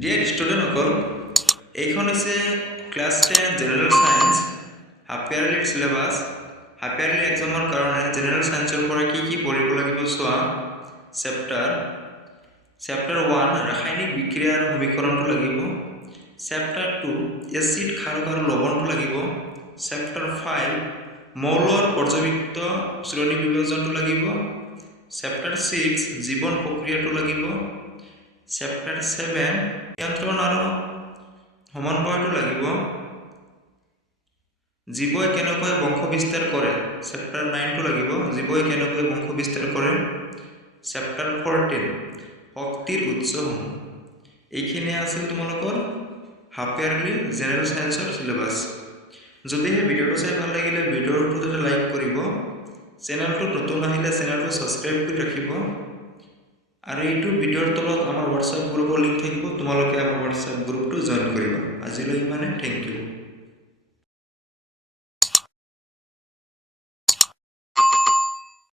dear student অকল এইখন হৈছে class 10 general science half yearly syllabus half yearly এক্সামৰ কাৰণে জেনাৰেল সায়েন্সৰ পৰা কি পঢ়িব লাগিব চোৱা চেপ্টাৰ 1 ৰাসায়নিক বিক্ৰিয়া আৰু সমীকৰণটো লাগিব চেপ্টাৰ 2 এসিড ক্ষাৰক আৰু লৱণটো লাগিব চেপ্টাৰ 5 মৌলৰ পৰ্যবৃত্ত শ্ৰেণী বিভাজনটো লাগিব চেপ্টাৰ 6 জীৱন প্ৰক্ৰিয়াটো লাগিব চেপ্টাৰ 7 নিয়ন্ত্ৰণ আৰু সমন্বয়টো লাগিব জীৱই কেনেকৈ বংশ বিস্তাৰ কৰে চেপ্টাৰ 9টো লাগিব জীৱই কেনেকৈ বংশ বিস্তাৰ কৰে চেপ্টাৰ 14 শক্তিৰ উৎসসমূহ এইখিনি আছিল তোমালোকৰ হাফ ইয়াৰলি জেনাৰেল সায়েন্সৰ সিলেবাস যদিহে ভিডিওটো চাই ভাল লাগিলে ভিডিওটো লাইক কৰিব চেনেলটো নতুন আহিলে চেনেলটো সাবস্ক্ৰাইব কৰি ৰাখিব আৰু এইটো ভিডিওৰ তলত আমাৰ WhatsApp গ্ৰুপৰ লিংক থাকিব তোমালোকে আমাৰ WhatsApp গ্ৰুপটো জয়েন কৰিবা আজিলৈ ইমানে থ্যাংক ইউ